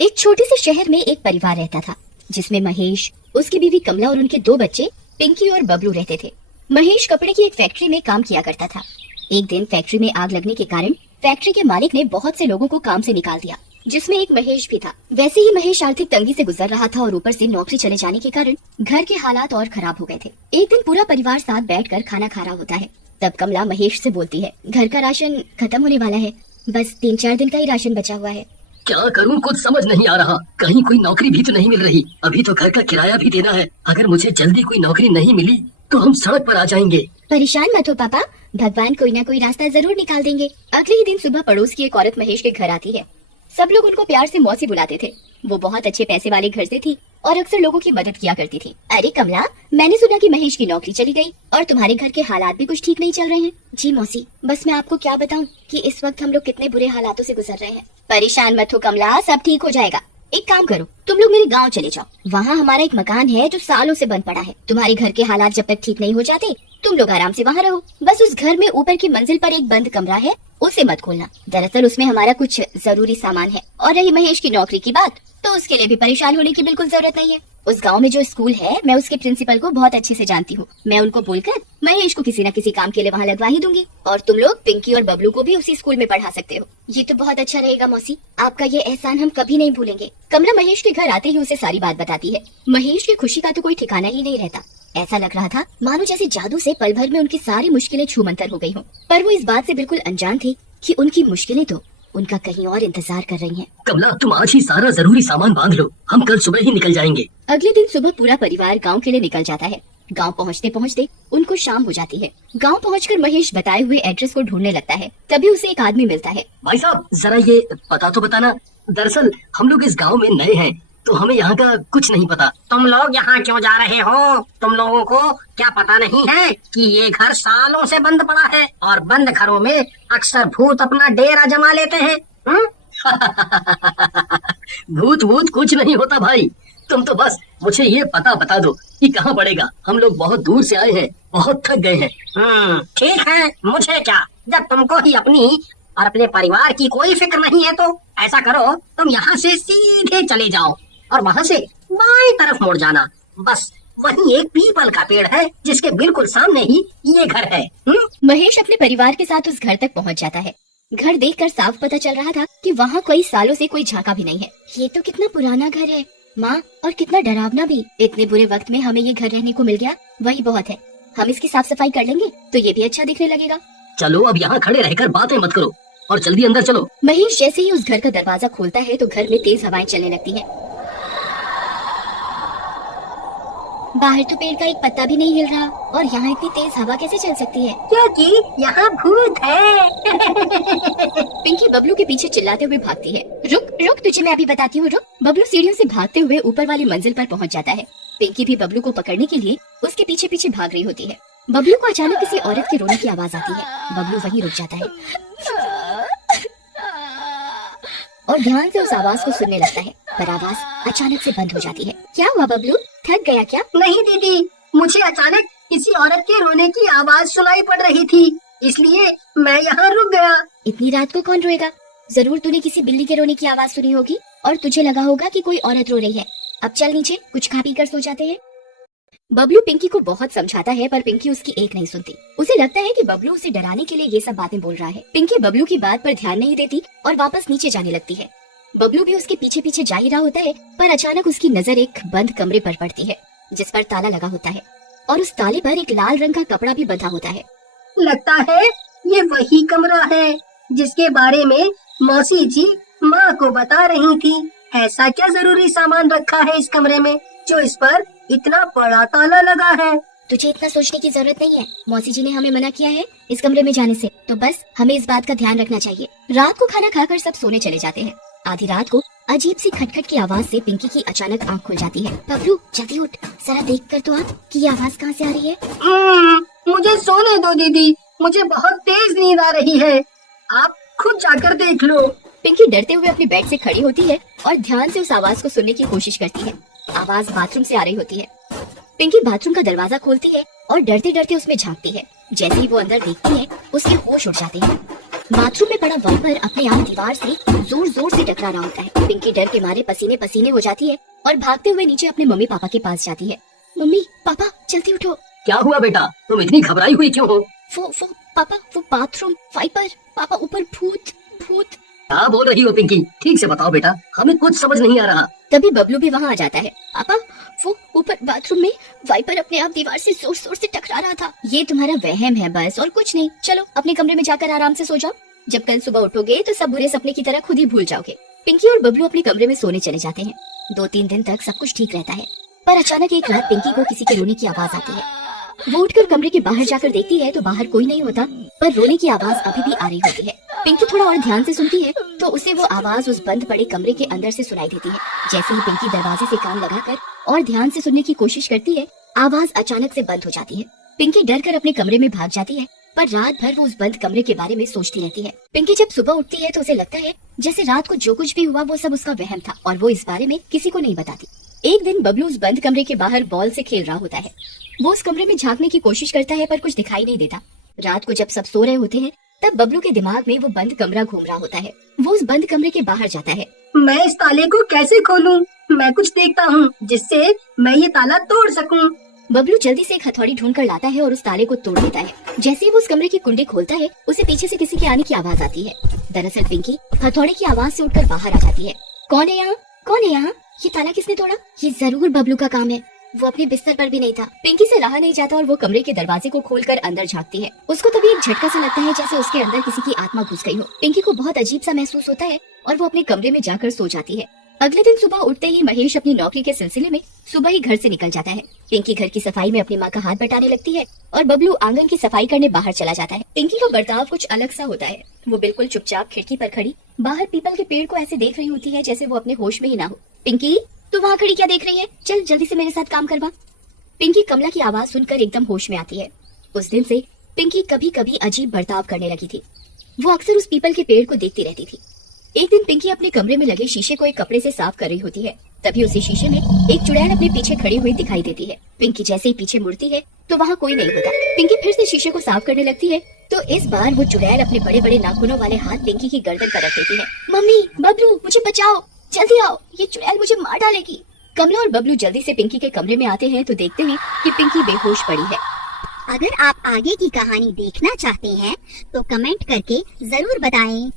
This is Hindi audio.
एक छोटे से शहर में एक परिवार रहता था जिसमें महेश, उसकी बीवी कमला और उनके 2 बच्चे पिंकी और बबलू रहते थे। महेश कपड़े की एक फैक्ट्री में काम किया करता था। एक दिन फैक्ट्री में आग लगने के कारण फैक्ट्री के मालिक ने बहुत से लोगों को काम से निकाल दिया, जिसमें एक महेश भी था। वैसे ही महेश आर्थिक तंगी से गुजर रहा था और ऊपर से नौकरी चले जाने के कारण घर के हालात और खराब हो गए थे। एक दिन पूरा परिवार साथ बैठकर खाना खा रहा होता है। तब कमला महेश से बोलती है, घर का राशन खत्म होने वाला है, बस 3-4 दिन का ही राशन बचा हुआ है। क्या करूं, कुछ समझ नहीं आ रहा। कहीं कोई नौकरी भी तो नहीं मिल रही। अभी तो घर का किराया भी देना है। अगर मुझे जल्दी कोई नौकरी नहीं मिली तो हम सड़क पर आ जाएंगे। परेशान मत हो पापा, भगवान कोई ना कोई रास्ता जरूर निकाल देंगे। अगले ही दिन सुबह पड़ोस की एक औरत महेश के घर आती है। सब लोग उनको प्यार से मौसी बुलाते थे। वो बहुत अच्छे पैसे वाले घर से थी और अक्सर लोगों की मदद किया करती थी। अरे कमला, मैंने सुना कि महेश की नौकरी चली गई और तुम्हारे घर के हालात भी कुछ ठीक नहीं चल रहे हैं। जी मौसी, बस मैं आपको क्या बताऊं कि इस वक्त हम लोग कितने बुरे हालातों से गुजर रहे हैं। परेशान मत हो कमला, सब ठीक हो जाएगा। एक काम करो, तुम लोग मेरे गांव चले जाओ। वहाँ हमारा एक मकान है जो सालों से बंद पड़ा है। तुम्हारे घर के हालात जब तक ठीक नहीं हो जाते तुम लोग आराम से वहाँ रहो। बस उस घर में ऊपर की मंजिल पर एक बंद कमरा है, उसे मत खोलना। दरअसल उसमें हमारा कुछ जरूरी सामान है। और रही महेश की नौकरी की बात, तो उसके लिए भी परेशान होने की बिल्कुल जरूरत नहीं है। उस गांव में जो स्कूल है, मैं उसके प्रिंसिपल को बहुत अच्छे से जानती हूँ। मैं उनको बोलकर महेश को किसी न किसी काम के लिए वहाँ लगवा ही दूंगी। और तुम लोग पिंकी और बबलू को भी उसी स्कूल में पढ़ा सकते हो। ये तो बहुत अच्छा रहेगा मौसी, आपका ये एहसान हम कभी नहीं भूलेंगे। कमला महेश के घर आते ही उसे सारी बात बताती है। महेश की खुशी का तो कोई ठिकाना ही नहीं रहता। ऐसा लग रहा था मानो जैसे जादू से पल भर में उनकी सारी मुश्किलें छूमंतर हो गई हों। पर वो इस बात से बिल्कुल अनजान थे कि उनकी मुश्किलें तो उनका कहीं और इंतजार कर रही हैं। कमला, तुम आज ही सारा जरूरी सामान बांध लो, हम कल सुबह ही निकल जाएंगे। अगले दिन सुबह पूरा परिवार गांव के लिए निकल जाता है। गांव पहुंचते पहुंचते उनको शाम हो जाती है। गांव पहुंचकर महेश बताए हुए एड्रेस को ढूंढने लगता है। तभी उसे एक आदमी मिलता है। भाई साहब, जरा ये पता तो बताना। दरअसल हम लोग इस गांव में नए हैं तो हमें यहाँ का कुछ नहीं पता। तुम लोग यहाँ क्यों जा रहे हो? तुम लोगों को क्या पता नहीं है कि ये घर सालों से बंद पड़ा है और बंद घरों में अक्सर भूत अपना डेरा जमा लेते हैं। भूत भूत कुछ नहीं होता भाई, तुम तो बस मुझे ये पता बता दो कि कहाँ पड़ेगा। हम लोग बहुत दूर से आए हैं, बहुत थक गए हैं। ठीक है, मुझे क्या, जब तुमको ही अपनी और अपने परिवार की कोई फिक्र नहीं है तो ऐसा करो, तुम यहाँ से सीधे चले जाओ और वहाँ से बाईं तरफ मुड़ जाना। बस वहीं एक पीपल का पेड़ है जिसके बिल्कुल सामने ही ये घर है। महेश अपने परिवार के साथ उस घर तक पहुँच जाता है। घर देखकर साफ पता चल रहा था कि वहाँ कई सालों से कोई झांका भी नहीं है। ये तो कितना पुराना घर है माँ, और कितना डरावना भी। इतने बुरे वक्त में हमें ये घर रहने को मिल गया, वही बहुत है। हम इसकी साफ सफाई कर लेंगे तो ये भी अच्छा दिखने लगेगा। चलो अब यहाँ खड़े रहकर बातें मत करो और जल्दी अंदर चलो। महेश जैसे ही उस घर का दरवाजा खोलता है तो घर में तेज हवाएं चलने लगती हैं। बाहर तो पेड़ का एक पत्ता भी नहीं हिल रहा और यहाँ इतनी तेज हवा कैसे चल सकती है? क्योंकि यहाँ भूत है। पिंकी बबलू के पीछे चिल्लाते हुए भागती है। रुक रुक, तुझे मैं अभी बताती हूँ, रुक। बबलू सीढ़ियों से भागते हुए ऊपर वाली मंजिल पर पहुँच जाता है। पिंकी भी बबलू को पकड़ने के लिए उसके पीछे पीछे भाग रही होती है। बबलू को अचानक किसी औरत के रोने की आवाज आती है। बबलू वहीं रुक जाता है और ध्यान से उस आवाज को सुनने लगता है, पर आवाज अचानक से बंद हो जाती है। क्या हुआ बबलू, थक गया क्या? नहीं दीदी, मुझे अचानक किसी औरत के रोने की आवाज सुनाई पड़ रही थी, इसलिए मैं यहाँ रुक गया। इतनी रात को कौन रोएगा? जरूर तूने किसी बिल्ली के रोने की आवाज सुनी होगी और तुझे लगा होगा कि कोई औरत रो रही है। अब चल नीचे, कुछ खा पी कर सो जाते हैं। बबलू पिंकी को बहुत समझाता है पर पिंकी उसकी एक नहीं सुनती। उसे लगता है कि बबलू उसे डराने के लिए ये सब बातें बोल रहा है। पिंकी बबलू की बात पर ध्यान नहीं देती और वापस नीचे जाने लगती है। बबलू भी उसके पीछे पीछे जा ही रहा होता है, पर अचानक उसकी नजर एक बंद कमरे पर पड़ती है जिस पर ताला लगा होता है और उस ताले पर एक लाल रंग का कपड़ा भी बंधा होता है। लगता है ये वही कमरा है जिसके बारे में मौसी जी माँ को बता रही थी। ऐसा क्या जरूरी सामान रखा है इस कमरे में जो इस पर इतना बड़ा ताला लगा है? तुझे इतना सोचने की जरूरत नहीं है। मौसी जी ने हमें मना किया है इस कमरे में जाने से, तो बस हमें इस बात का ध्यान रखना चाहिए। रात को खाना खाकर सब सोने चले जाते हैं। आधी रात को अजीब सी खटखट की आवाज से पिंकी की अचानक आंख खुल जाती है। बबलू जल्दी उठ, जरा देख कर तो आ कि ये आवाज कहाँ से आ रही है। मुझे सोने दो दीदी, मुझे बहुत तेज नींद आ रही है, आप खुद जाकर देख लो। पिंकी डरते हुए अपने बेड से खड़ी होती है और ध्यान से उस आवाज को सुनने की कोशिश करती है। आवाज बाथरूम से आ रही होती है। पिंकी बाथरूम का दरवाजा खोलती है और डरते डरते उसमें झांकती है। जैसे ही वो अंदर देखती है उसके होश उड़ जाते हैं। बाथरूम में पड़ा वाइपर अपने आप दीवार से जोर जोर से टकरा रहा होता है। पिंकी डर के मारे पसीने पसीने हो जाती है और भागते हुए नीचे अपने मम्मी पापा के पास जाती है। मम्मी पापा जल्दी उठो। क्या हुआ बेटा, तुम इतनी घबराई हुई क्यों हो? वो पापा, वो बाथरूम वाइपर, पापा ऊपर भूत भूत। क्या बोल रही हो पिंकी? ठीक से बताओ बेटा, हमें कुछ समझ नहीं आ रहा। तभी बबलू भी वहाँ आ जाता है। पापा वो ऊपर बाथरूम में वाइपर अपने आप दीवार से जोर जोर से टकरा रहा था। ये तुम्हारा वहम है बस, और कुछ नहीं। चलो अपने कमरे में जाकर आराम से सो जाओ। जब कल सुबह उठोगे तो सब बुरे सपने की तरह खुद ही भूल जाओगे। पिंकी और बबलू अपने कमरे में सोने चले जाते हैं। 2-3 दिन तक सब कुछ ठीक रहता है, पर अचानक एक रात पिंकी को किसी के रोने की आवाज आती है। वो उठकर कमरे के बाहर जाकर देखती है तो बाहर कोई नहीं होता, पर रोने की आवाज अभी भी आ रही होती है। पिंकी थोड़ा और ध्यान से सुनती है तो उसे वो आवाज उस बंद पड़े कमरे के अंदर से सुनाई देती है। जैसे ही पिंकी दरवाजे से कान लगाकर और ध्यान से सुनने की कोशिश करती है, आवाज अचानक से बंद हो जाती है। पिंकी डर कर अपने कमरे में भाग जाती है, पर रात भर वो उस बंद कमरे के बारे में सोचती रहती है। पिंकी जब सुबह उठती है तो उसे लगता है जैसे रात को जो कुछ भी हुआ वो सब उसका वहम था और वो इस बारे में किसी को नहीं बताती। एक दिन बबलू उस बंद कमरे के बाहर बॉल से खेल रहा होता है। वो उस कमरे में झांकने की कोशिश करता है पर कुछ दिखाई नहीं देता। रात को जब सब सो रहे होते हैं तब बबलू के दिमाग में वो बंद कमरा घूम रहा होता है। वो उस बंद कमरे के बाहर जाता है। मैं इस ताले को कैसे खोलूं? मैं कुछ देखता हूँ जिससे मैं ये ताला तोड़ सकूं। बबलू जल्दी से एक हथौड़ी ढूंढ कर लाता है और उस ताले को तोड़ देता है। जैसे ही वो उस कमरे की कुंडी खोलता है उसे पीछे से किसी के आने की आवाज आती है। दरअसल पिंकी हथौड़ी की आवाज से उठकर बाहर आ जाती है। कौन है यहाँ? कौन है यहाँ? ये ताला किसने तोड़ा? ये जरूर बबलू का काम है। वो अपने बिस्तर पर भी नहीं था। पिंकी से रहा नहीं जाता और वो कमरे के दरवाजे को खोलकर अंदर झांकती है। उसको तभी एक झटका सा लगता है जैसे उसके अंदर किसी की आत्मा घुस गई हो। पिंकी को बहुत अजीब सा महसूस होता है और वो अपने कमरे में जाकर सो जाती है। अगले दिन सुबह उठते ही महेश अपनी नौकरी के सिलसिले में सुबह ही घर से निकल जाता है। पिंकी घर की सफाई में अपनी माँ का हाथ बटाने लगती है और बबलू आंगन की सफाई करने बाहर चला जाता है। पिंकी का बर्ताव कुछ अलग सा होता है। वो बिल्कुल चुपचाप खिड़की पर खड़ी बाहर पीपल के पेड़ को ऐसे देख रही होती है जैसे वो अपने होश में ही ना हो। पिंकी तू वहाँ खड़ी क्या देख रही है? चल जल्दी से मेरे साथ काम करवा। पिंकी कमला की आवाज सुनकर एकदम होश में आती है। उस दिन से पिंकी कभी कभी अजीब बर्ताव करने लगी थी। वो अक्सर उस पीपल के पेड़ को देखती रहती थी। एक दिन पिंकी अपने कमरे में लगे शीशे को एक कपड़े से साफ कर रही होती है। तभी उसी शीशे में एक चुड़ैल अपने पीछे खड़ी हुई दिखाई देती है। पिंकी जैसे ही पीछे मुड़ती है तो वहाँ कोई नहीं होता। पिंकी फिर से शीशे को साफ करने लगती है तो इस बार वो चुड़ैल अपने बड़े बड़े नाखूनों वाले हाथ पिंकी की गर्दन पर रख देती है। मम्मी बबलू मुझे बचाओ, जल्दी आओ, ये चुड़ैल मुझे मार डालेगी। कमला और बबलू जल्दी से पिंकी के कमरे में आते हैं तो देखते हैं कि पिंकी बेहोश पड़ी है। अगर आप आगे की कहानी देखना चाहते हैं तो कमेंट करके जरूर बताएं।